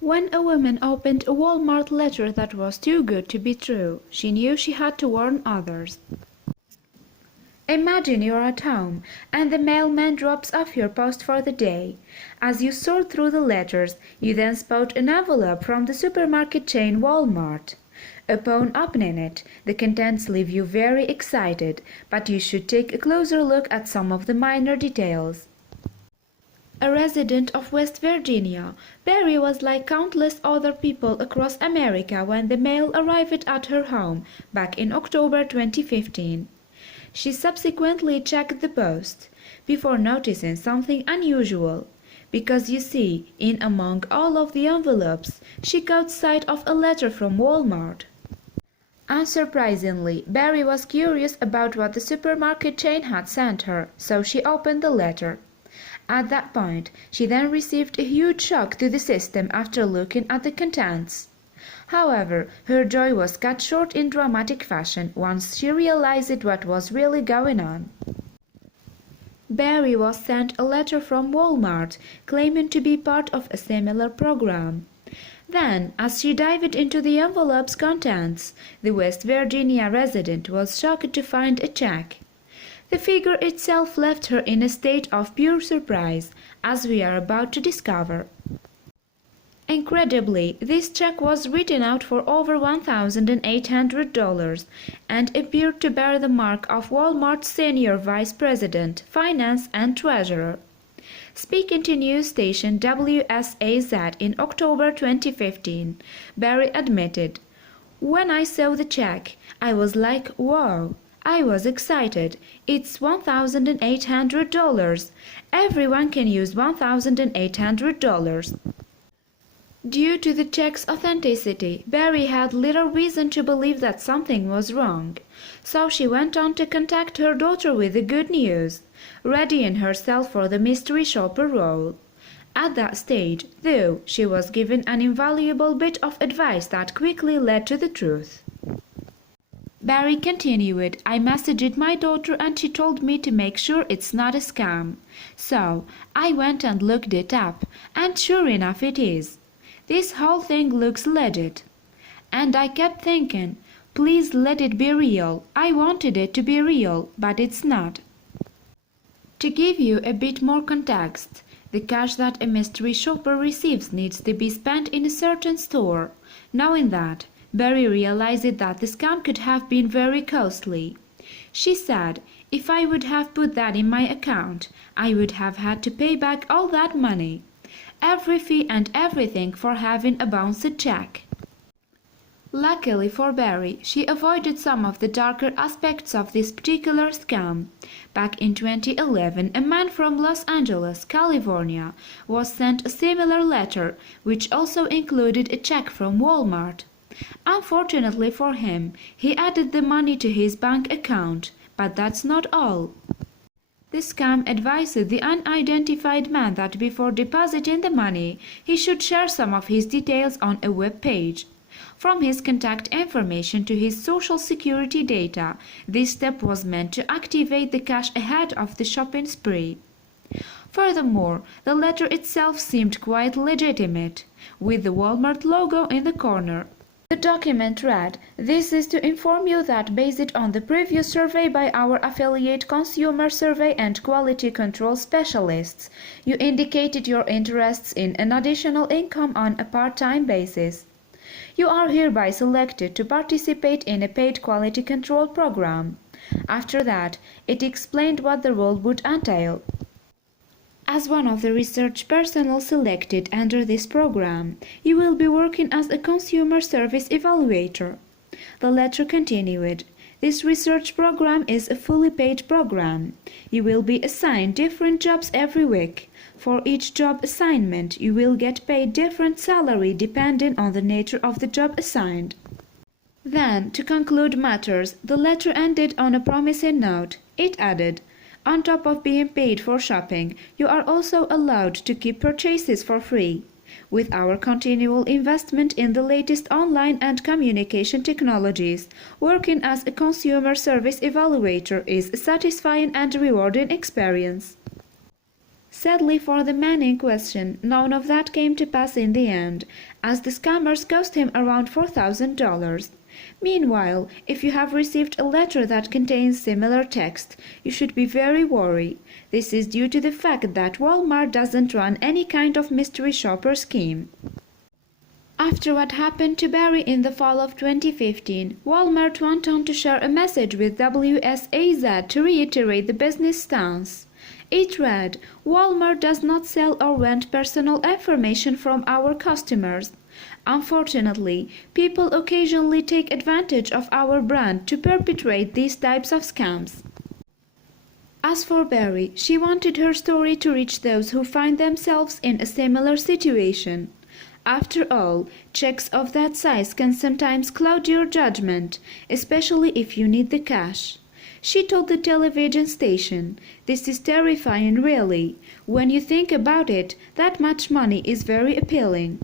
When a woman opened a Walmart letter that was too good to be true, she knew she had to warn others. Imagine you're at home, and the mailman drops off your post for the day. As you sort through the letters, you then spot an envelope from the supermarket chain Walmart. Upon opening it, the contents leave you very excited, but you should take a closer look at some of the minor details. A resident of West Virginia, Barry was like countless other people across America when the mail arrived at her home back in October 2015. She subsequently checked the post before noticing something unusual, because you see, in among all of the envelopes, she caught sight of a letter from Walmart. Unsurprisingly, Barry was curious about what the supermarket chain had sent her, so she opened the letter. At that point, she then received a huge shock to the system after looking at the contents. However, her joy was cut short in dramatic fashion once she realized what was really going on. Barry was sent a letter from Walmart claiming to be part of a similar program. Then, as she dived into the envelope's contents, the West Virginia resident was shocked to find a check. The figure itself left her in a state of pure surprise, as we are about to discover. Incredibly, this check was written out for over $1,800 and appeared to bear the mark of Walmart's senior vice president, finance and treasurer. Speaking to news station WSAZ in October 2015, Barry admitted, "When I saw the check, I was like, wow. I was excited. It's $1,800. Everyone can use $1,800. Due to the check's authenticity, Barry had little reason to believe that something was wrong, so she went on to contact her daughter with the good news, readying herself for the mystery shopper role. At that stage, though, she was given an invaluable bit of advice that quickly led to the truth. Barry continued, "I messaged my daughter and she told me to make sure it's not a scam. So, I went and looked it up, and sure enough it is. This whole thing looks legit." And I kept thinking, please let it be real. I wanted it to be real, but it's not. To give you a bit more context, the cash that a mystery shopper receives needs to be spent in a certain store. Knowing that, Barry realized that the scam could have been very costly. She said, "If I would have put that in my account, I would have had to pay back all that money. Every fee and everything for having a bounced check." Luckily for Barry, she avoided some of the darker aspects of this particular scam. Back in 2011, a man from Los Angeles, California, was sent a similar letter, which also included a check from Walmart. Unfortunately for him, he added the money to his bank account, but that's not all. The scam advised the unidentified man that before depositing the money, he should share some of his details on a web page. From his contact information to his social security data, this step was meant to activate the cash ahead of the shopping spree. Furthermore, the letter itself seemed quite legitimate, with the Walmart logo in the corner. The document read, "This is to inform you that based on the previous survey by our affiliate consumer survey and quality control specialists, you indicated your interests in an additional income on a part-time basis. You are hereby selected to participate in a paid quality control program." After that, it explained what the role would entail. As one of the research personnel selected under this program, you will be working as a consumer service evaluator. The letter continued, "This research program is a fully paid program. You will be assigned different jobs every week. For each job assignment, you will get paid different salary depending on the nature of the job assigned." Then, to conclude matters, the letter ended on a promising note. It added, "On top of being paid for shopping, you are also allowed to keep purchases for free. With our continual investment in the latest online and communication technologies, working as a consumer service evaluator is a satisfying and rewarding experience." Sadly for the man in question, none of that came to pass in the end, as the scammers cost him around $4,000. Meanwhile, if you have received a letter that contains similar text, you should be very worried. This is due to the fact that Walmart doesn't run any kind of mystery shopper scheme. After what happened to Barry in the fall of 2015, Walmart went on to share a message with WSAZ to reiterate the business stance. It read, "Walmart does not sell or rent personal information from our customers. Unfortunately, people occasionally take advantage of our brand to perpetrate these types of scams." As for Barry, she wanted her story to reach those who find themselves in a similar situation. After all, checks of that size can sometimes cloud your judgment, especially if you need the cash. She told the television station, "This is terrifying really. When you think about it, that much money is very appealing."